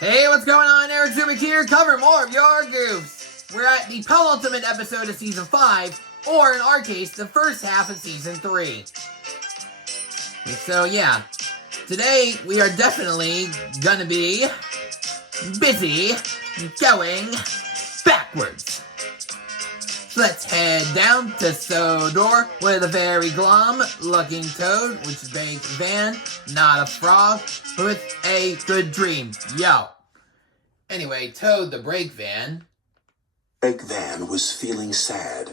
Hey, what's going on? Eric Zubik here, covering more of your Goofs. We're at the penultimate episode of Season 5, or in our case, the first half of Season 3. So yeah, today we are definitely gonna be busy going backwards. So let's head down to Sodor with a very glum looking toad, which is Bank Van, not a frog, with a good dream. Yo. Anyway, Toad the brake van. Brake van was feeling sad.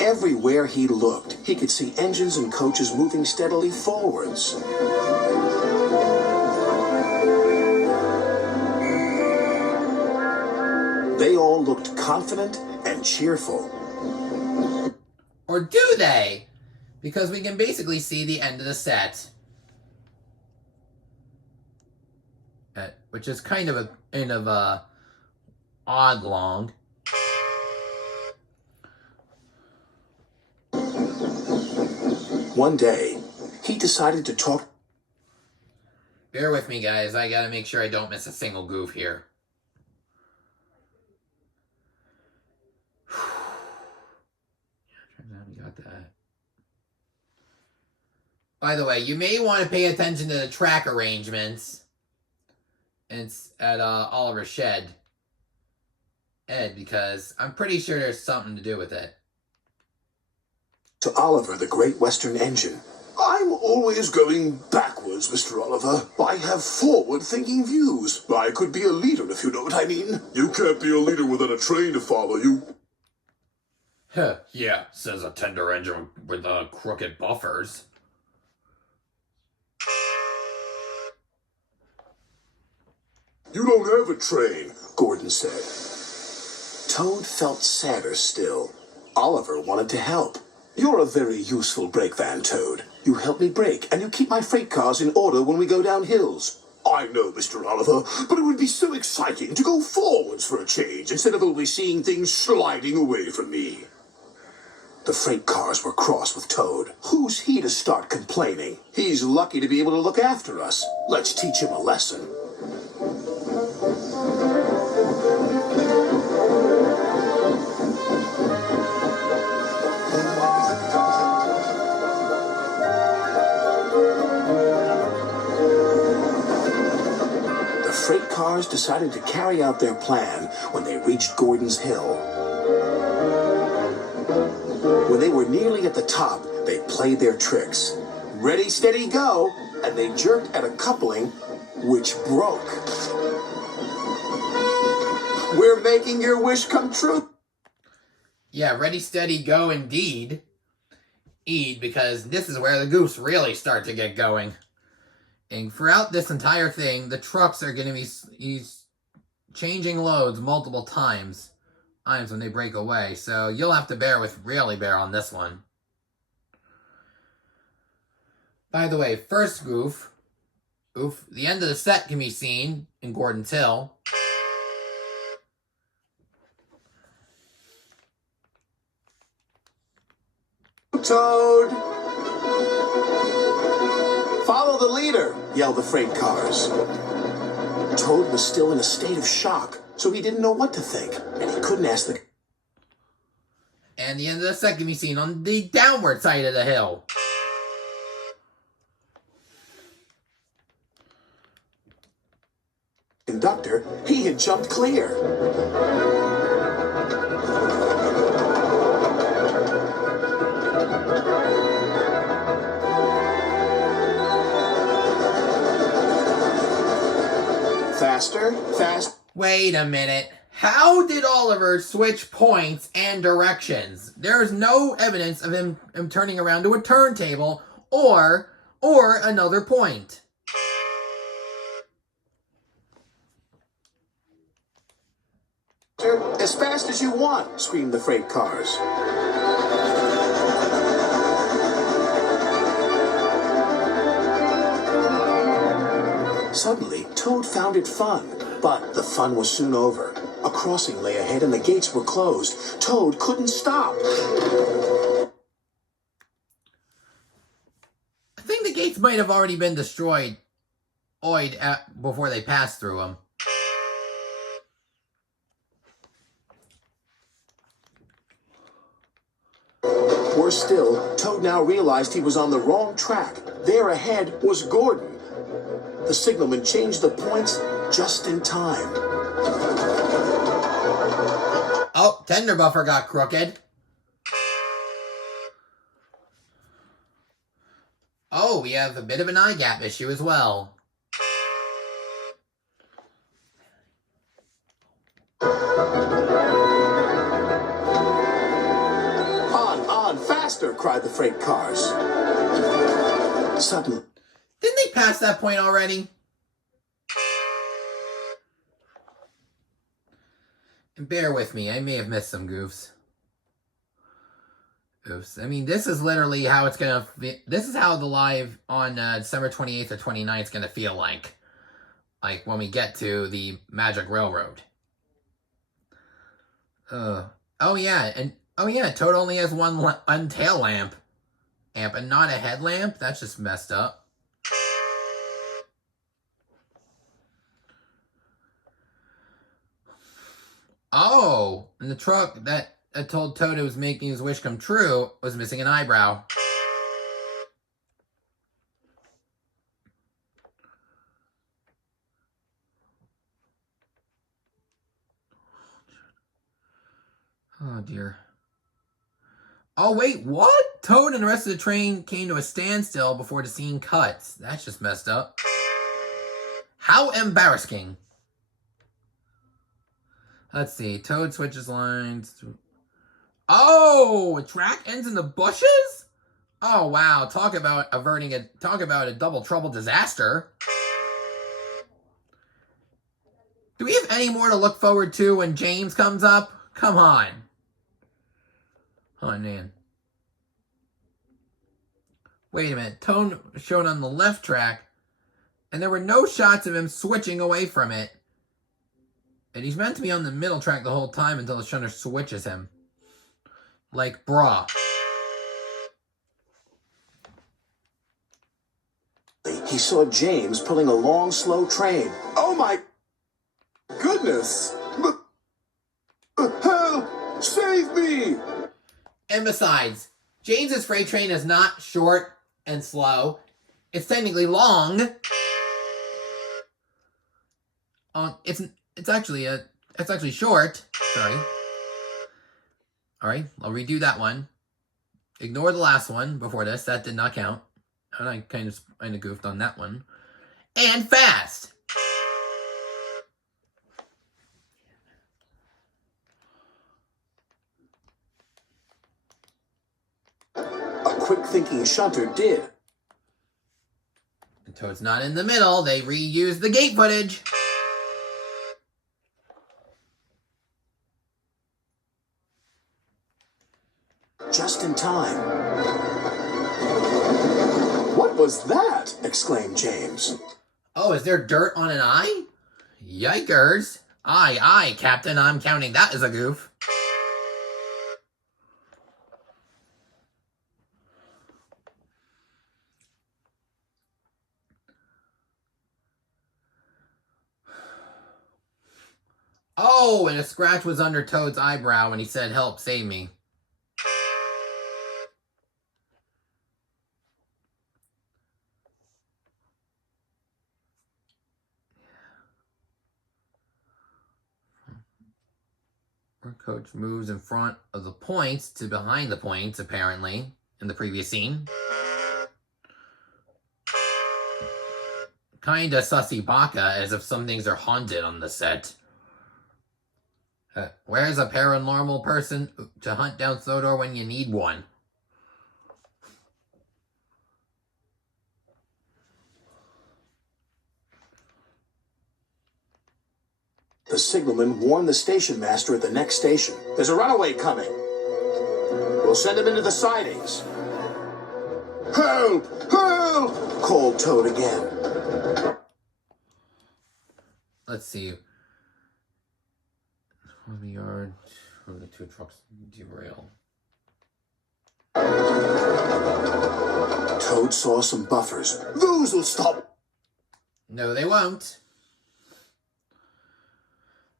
Everywhere he looked, he could see engines and coaches moving steadily forwards. They all looked confident and cheerful. Or do they? Because we can basically see the end of the set. Which is kind of odd long. One day, he decided to talk. Bear with me, guys. I gotta make sure I don't miss a single goof here. Turns out we got that. By the way, you may want to pay attention to the track arrangements. It's at Oliver's shed. Ed, because I'm pretty sure there's something to do with it. To Oliver, the Great Western Engine. I'm always going backwards, Mr. Oliver. I have forward-thinking views. I could be a leader, if you know what I mean. You can't be a leader without a train to follow you. Huh, yeah, says a tender engine with crooked buffers. You don't have a train, Gordon said. Toad felt sadder still. Oliver wanted to help. You're a very useful brake van, Toad. You help me brake, and you keep my freight cars in order when we go down hills. I know, Mr. Oliver, but it would be so exciting to go forwards for a change instead of always seeing things sliding away from me. The freight cars were cross with Toad. Who's he to start complaining? He's lucky to be able to look after us. Let's teach him a lesson. Freight cars decided to carry out their plan when they reached Gordon's Hill. When they were nearly at the top, they played their tricks. Ready, steady, go! And they jerked at a coupling, which broke. We're making your wish come true. Yeah, ready, steady, go indeed. Because this is where the Goofs really start to get going. And throughout this entire thing, the trucks are going to be changing loads multiple times when they break away. So you'll have to really bear on this one. By the way, first goof, the end of the set can be seen in Gordon's Hill. Toad! Follow the leader, yelled the freight cars. Toad was still in a state of shock, so he didn't know what to think, and he couldn't ask the... And the end of the set can be seen on the downward side of the hill. Conductor, he had jumped clear. Faster, fast. Wait a minute. How did Oliver switch points and directions? There's no evidence of him turning around to a turntable or another point. As fast as you want, screamed the freight cars. Suddenly, Toad found it fun, but the fun was soon over. A crossing lay ahead and the gates were closed. Toad couldn't stop. I think the gates might have already been destroyed before they passed through them. Worse still, Toad now realized he was on the wrong track. There ahead was Gordon. The signalman changed the points just in time. Oh, tender buffer got crooked. Oh, we have a bit of an eye gap issue as well. On, faster, cried the freight cars. Suddenly, didn't they pass that point already? And bear with me, I may have missed some goofs. Oops. I mean, this is literally how it's gonna. This is how the live on December 28th or 29th is gonna feel like when we get to the Magic Railroad. Oh yeah, Toad only has one tail lamp, and not a headlamp. That's just messed up. Oh, and the truck that told Toad it was making his wish come true was missing an eyebrow. Oh dear. Oh wait, what? Toad and the rest of the train came to a standstill before the scene cuts. That's just messed up. How embarrassing. Let's see. Toad switches lines. Oh, a track ends in the bushes? Oh wow, talk about a double trouble disaster. Do we have any more to look forward to when James comes up? Come on. Oh man. Wait a minute. Toad shown on the left track, and there were no shots of him switching away from it. And he's meant to be on the middle track the whole time until the shunter switches him. Like, brah. he saw James pulling a long, slow train. Oh my goodness! Help! Save me! And besides, James's freight train is not short and slow. It's technically long. It's actually short. Sorry. All right, I'll redo that one. Ignore the last one before this. That did not count. And I kind of goofed on that one. And fast. A quick-thinking shunter did. And Toad's not in the middle. They reused the gate footage. Just in time. What was that? Exclaimed James. Oh, is there dirt on an eye? Yikers. Aye, Captain. I'm counting that as a goof. Oh, and a scratch was under Toad's eyebrow when he said, "Help, save me." Our coach moves in front of the points to behind the points, apparently, in the previous scene. Kinda sussy baka, as if some things are haunted on the set. Where's a paranormal person to hunt down Sodor when you need one? The signalman warned the station master at the next station. There's a runaway coming. We'll send him into the sidings. Help! Help! Called Toad again. Let's see. On the yard, where the two trucks derail. Toad saw some buffers. Those'll stop. No, they won't.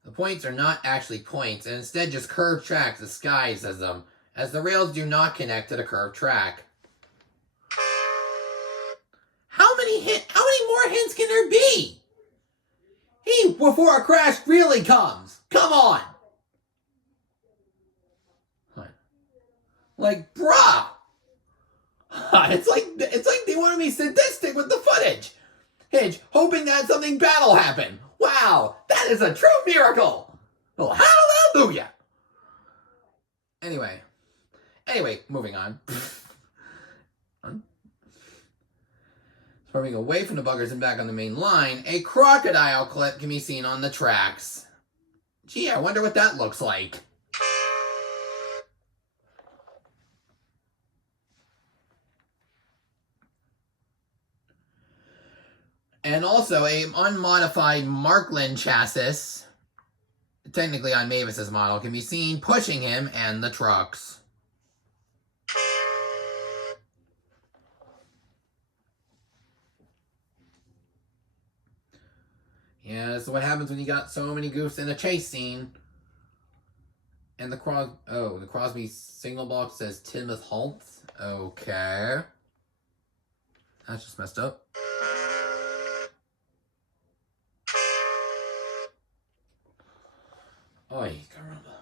The points are not actually points, and instead just curved tracks disguised as them. as the rails do not connect to the curved track. How many more hints can there be? Before a crash really comes. Come on. Like, bruh. It's like they want to be sadistic with the footage. Hinge, hoping that something bad will happen. Wow, that is a true miracle. Well, hallelujah. Anyway, moving on. Swerving away from the buggers and back on the main line, a crocodile clip can be seen on the tracks. Gee, I wonder what that looks like. And also a unmodified Markland chassis, technically on Mavis's model, can be seen pushing him and the trucks. Yeah, this is what happens when you got so many goofs in a chase scene. And the Crosby signal box says Timoth halt. Okay. That's just messed up. Oy, caramba.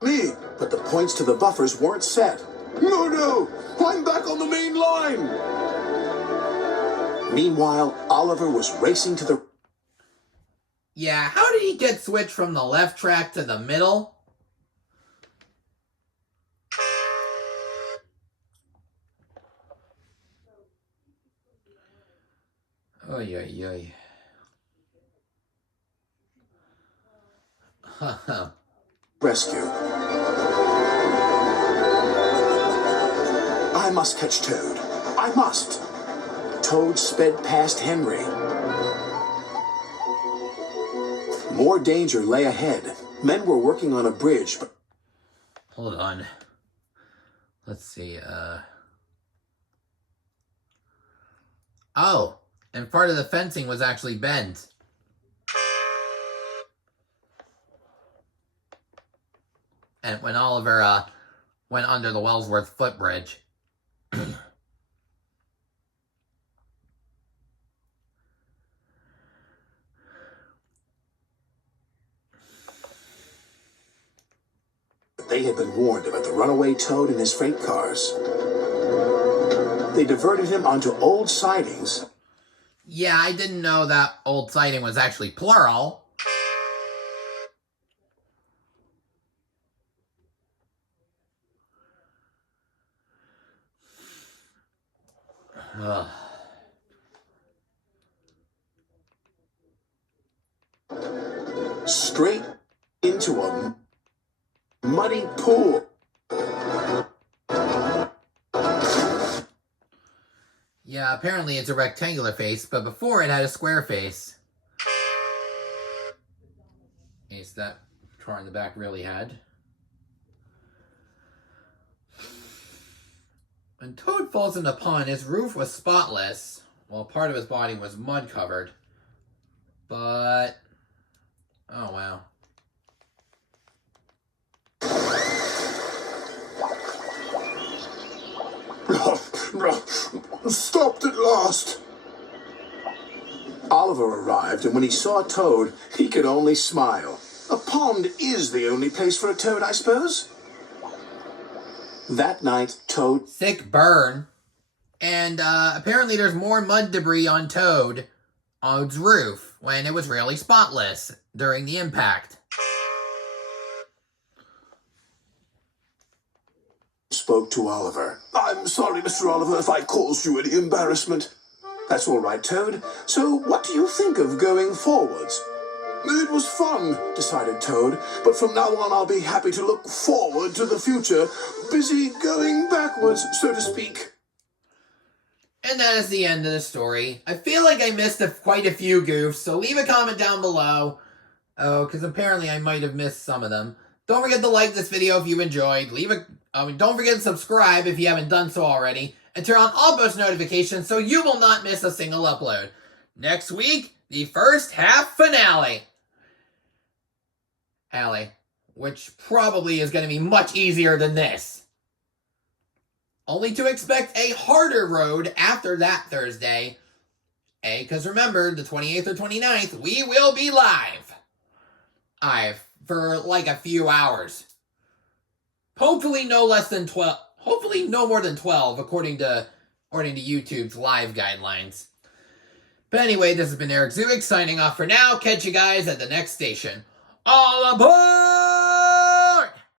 Me, but the points to the buffers weren't set. No, I'm back on the main line. Meanwhile, Oliver was racing to the... Yeah, how did he get switched from the left track to the middle? Oy, oy, oy. rescue. I must catch Toad. I must. Toad sped past Henry. More danger lay ahead. Men were working on a bridge, but... Hold on. Let's see, Oh, and part of the fencing was actually bent. And when Oliver, went under the Wellsworth footbridge. They had been warned about the runaway Toad and his freight cars. They diverted him onto old sidings. Yeah, I didn't know that old siding was actually plural. Ugh. Straight into a muddy pool. Yeah, apparently it's a rectangular face, but before it had a square face. Case that car in the back really had. When Toad falls in the pond, his roof was spotless, while part of his body was mud covered. But... oh, wow. Stopped at last. Oliver arrived, and when he saw Toad, he could only smile. A pond is the only place for a toad, I suppose. That night, Toad... sick burn. And apparently there's more mud debris on Toad's roof, when it was really spotless during the impact. spoke to Oliver. I'm sorry, Mr. Oliver, if I caused you any embarrassment. That's all right, Toad. So what do you think of going forwards? It was fun, decided Toad, but from now on I'll be happy to look forward to the future, busy going backwards, so to speak. And that is the end of the story. I feel like I missed quite a few goofs, so leave a comment down below. Oh, because apparently I might have missed some of them. Don't forget to like this video if you enjoyed. Don't forget to subscribe if you haven't done so already. And turn on all post notifications so you will not miss a single upload. Next week, the first half finale. Allie, which probably is going to be much easier than this. Only to expect a harder road after that Thursday. Because remember, the 28th or 29th, we will be live. For like a few hours. Hopefully no less than 12. Hopefully no more than 12, according to YouTube's live guidelines. But anyway, this has been Eric Zuick signing off for now. Catch you guys at the next station. All aboard!